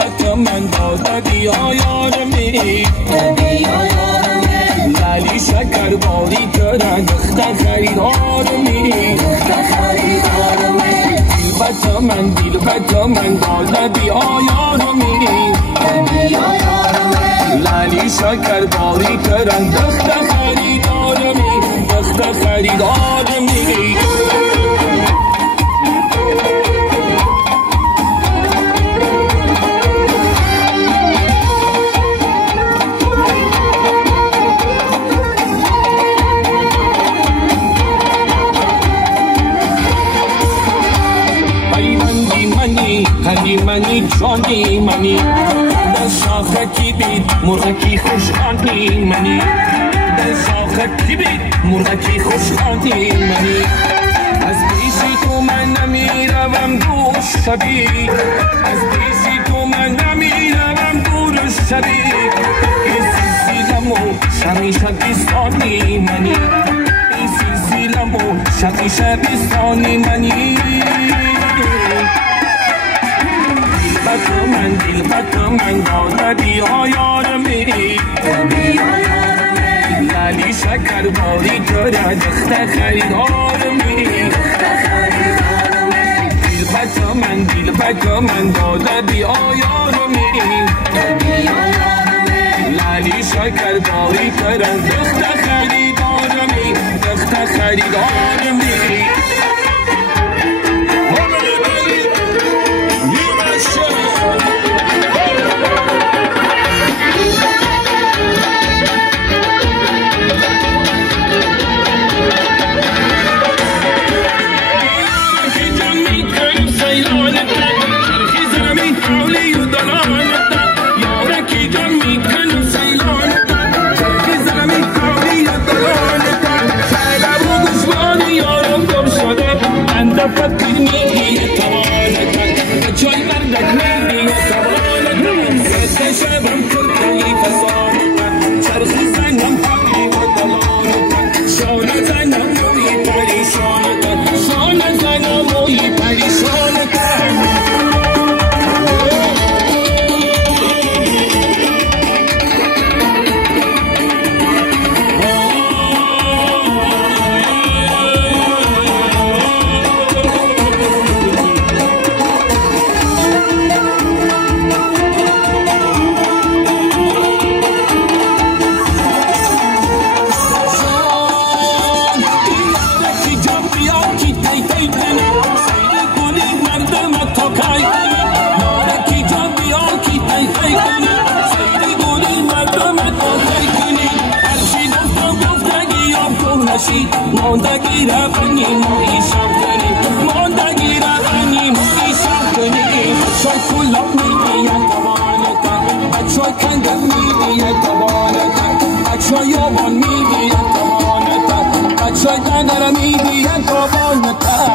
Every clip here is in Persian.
من داده بیا یارمی لالی شکر باری کرن دختر خریدارمی دلبت من داده بیا یارمی لالی شکر باری کرن دختر خریدارمی منی جانی منی در شاخکی بید مرغکی خوشخانی منی در شاخکی بید مرغکی خوشخانی منی از پیشی تو من نمیروم دور شبی از پیشی تو من نمیروم دور شبی این سلسلمو شمی شبیستانی منی این سلسلمو شمی شبیستانی منی دلبت من داده بیا یارمی لالی شکر باری کرد دختر خریدارمی دلبت من داده بیا یارمی لالی شکر باری کرد دختر خریدارمی ماندگی رفنی مایی شب کنی ماندگی رفنی مایی شب کنی بچای کلاب میگوید دوانتا بچای کندر میگوید دوانتا بچای یابان میگوید دوانتا بچای دنگر میگوید دوانتا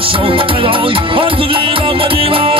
شو مدای آن تو دیوان با دیوان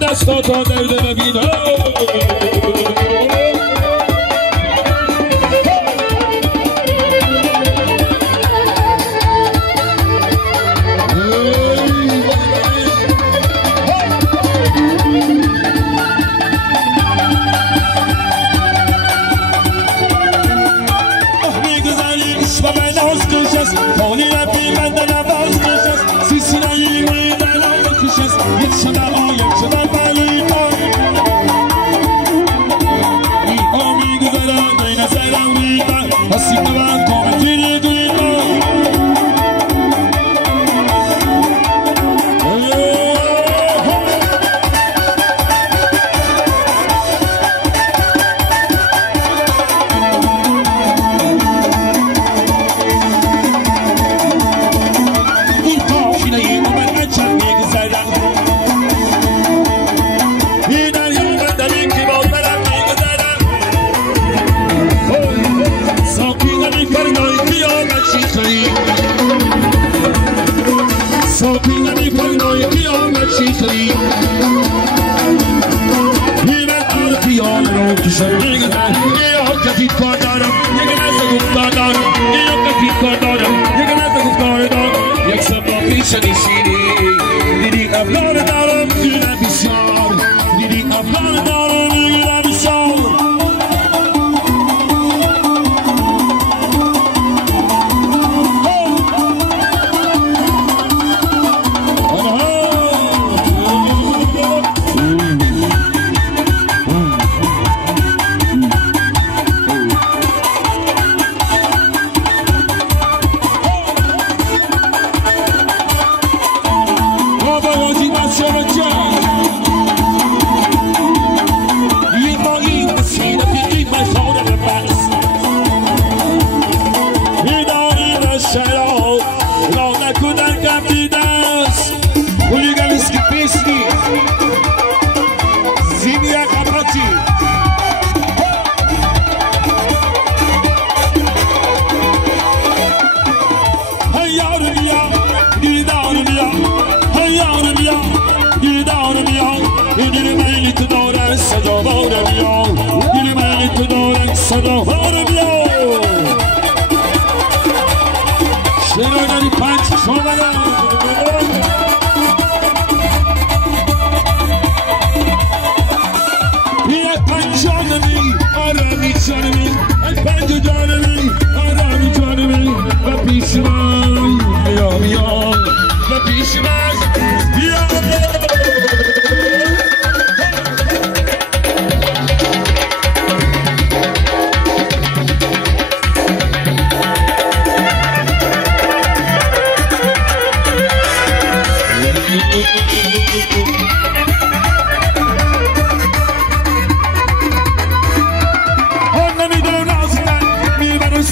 دستاتا درده ببینه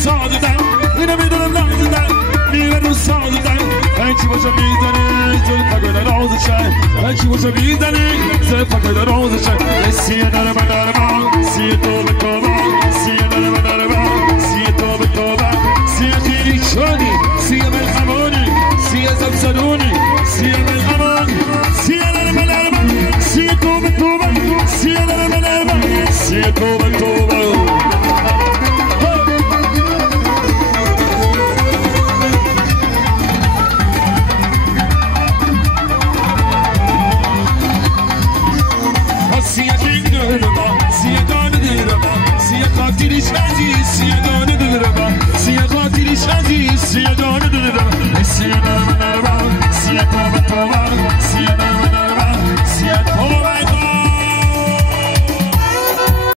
سازدن اینو میدونم نازدن میره رو سازدن هرچی باشه میزنه میزنی زفت روزشه سی در من سی تو به تو سی در من سی تو به تو سی خیلی شدی سی ملحمانی سی زبزدونی سی ملحمان سی در من سی تو به تو سی در من سی تو به تو See